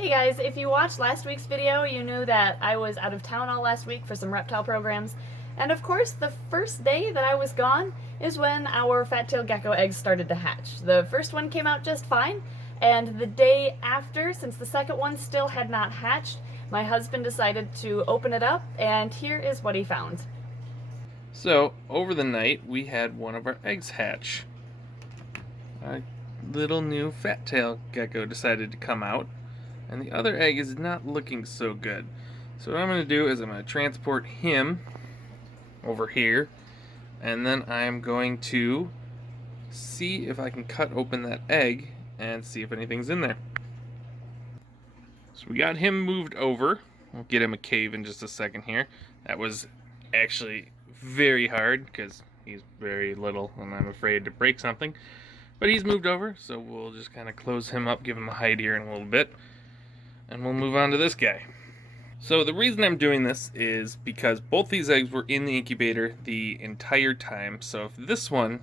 Hey guys, if you watched last week's video, you knew that I was out of town all last week for some reptile programs. And of course, the first day that I was gone is when our fat tail gecko eggs started to hatch. The first one came out just fine, and the day after, since the second one still had not hatched, my husband decided to open it up, and here is what he found. So, over the night, we had one of our eggs hatch. A little new fat tail gecko decided to come out, and the other egg is not looking so good. So what I'm going to do is I'm going to transport him over here, and then I'm going to see if I can cut open that egg and see if anything's in there. So we got him moved over. We'll get him a cave in just a second here. That was actually very hard because he's very little and I'm afraid to break something. But he's moved over, so we'll just kind of close him up, give him a hide here in a little bit, and we'll move on to this guy. So the reason I'm doing this is because both these eggs were in the incubator the entire time. So if this one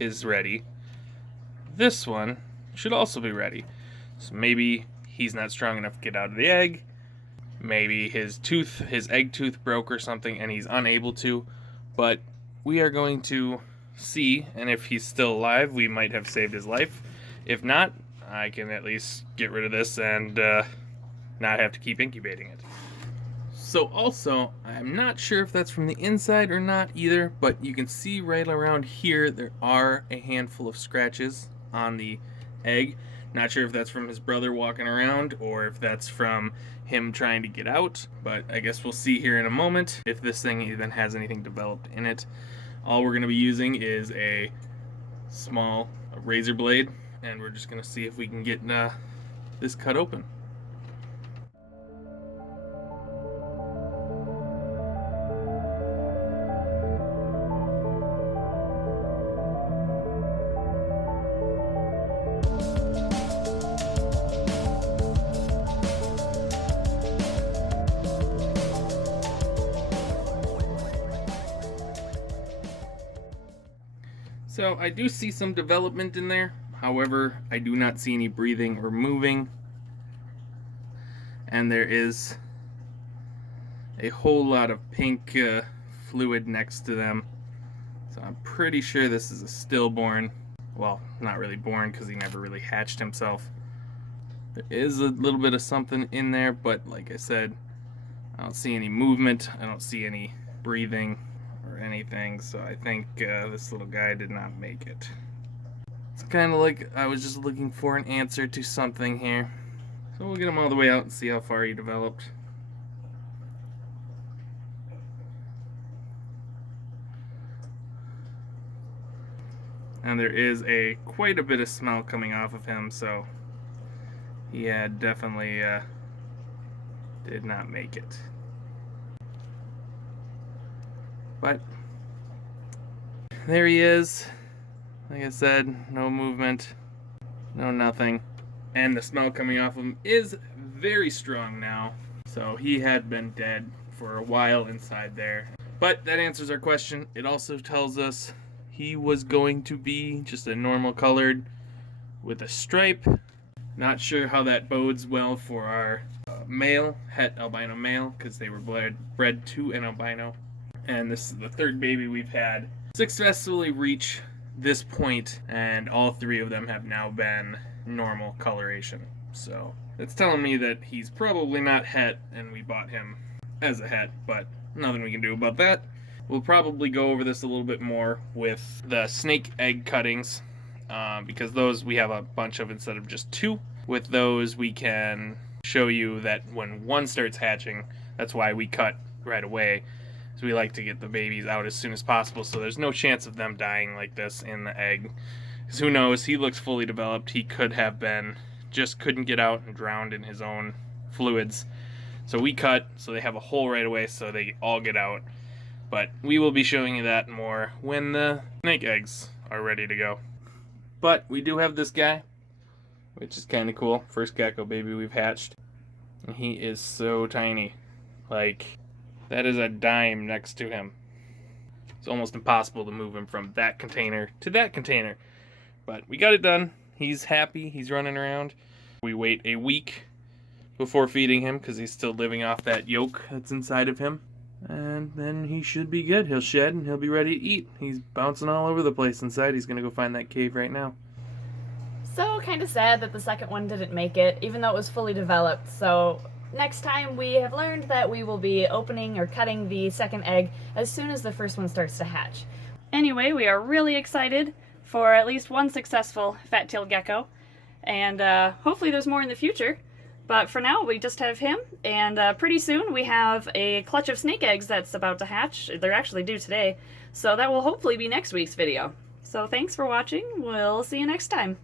is ready, this one should also be ready. So maybe he's not strong enough to get out of the egg. Maybe his egg tooth broke or something and he's unable to. But we are going to see, and if he's still alive, we might have saved his life. If not, I can at least get rid of this and not have to keep incubating it. So also, I'm not sure if that's from the inside or not either, but you can see right around here there are a handful of scratches on the egg. Not sure if that's from his brother walking around or if that's from him trying to get out, but I guess we'll see here in a moment if this thing even has anything developed in it. All we're going to be using is a small razor blade, and we're just going to see if we can get this cut open. So I do see some development in there. However, I do not see any breathing or moving. And there is a whole lot of pink fluid next to them. So I'm pretty sure this is a stillborn. Well, not really born because he never really hatched himself. There is a little bit of something in there, but like I said, I don't see any movement. I don't see any breathing or anything, so I think this little guy did not make it. It's kind of like I was just looking for an answer to something here. So we'll get him all the way out and see how far he developed. And there is quite a bit of smell coming off of him, so he had definitely did not make it. But there he is. Like I said, no movement, no nothing. And the smell coming off him is very strong now. So he had been dead for a while inside there. But that answers our question. It also tells us he was going to be just a normal colored with a stripe. Not sure how that bodes well for our male, het albino male, because they were bred to an albino. And this is the third baby we've had successfully reach this point, and all three of them have now been normal coloration. So it's telling me that he's probably not het, and we bought him as a het, but nothing we can do about that. We'll probably go over this a little bit more with the snake egg cuttings, because those we have a bunch of instead of just two. With those we can show you that when one starts hatching, that's why we cut right away. So we like to get the babies out as soon as possible, so there's no chance of them dying like this in the egg. Because who knows, he looks fully developed. He could have been, just couldn't get out and drowned in his own fluids. So we cut, so they have a hole right away, so they all get out. But we will be showing you that more when the snake eggs are ready to go. But we do have this guy, which is kind of cool. First gecko baby we've hatched. And he is so tiny. Like, that is a dime next to him. It's almost impossible to move him from that container to that container. But we got it done. He's happy. He's running around. We wait a week before feeding him because he's still living off that yolk that's inside of him. And then he should be good. He'll shed and he'll be ready to eat. He's bouncing all over the place inside. He's going to go find that cave right now. So kind of sad that the second one didn't make it, even though it was fully developed. So next time we have learned that we will be opening or cutting the second egg as soon as the first one starts to hatch. Anyway, we are really excited for at least one successful fat-tailed gecko, and hopefully there's more in the future. But for now, we just have him, and pretty soon we have a clutch of snake eggs that's about to hatch. They're actually due today, so that will hopefully be next week's video. So thanks for watching. We'll see you next time.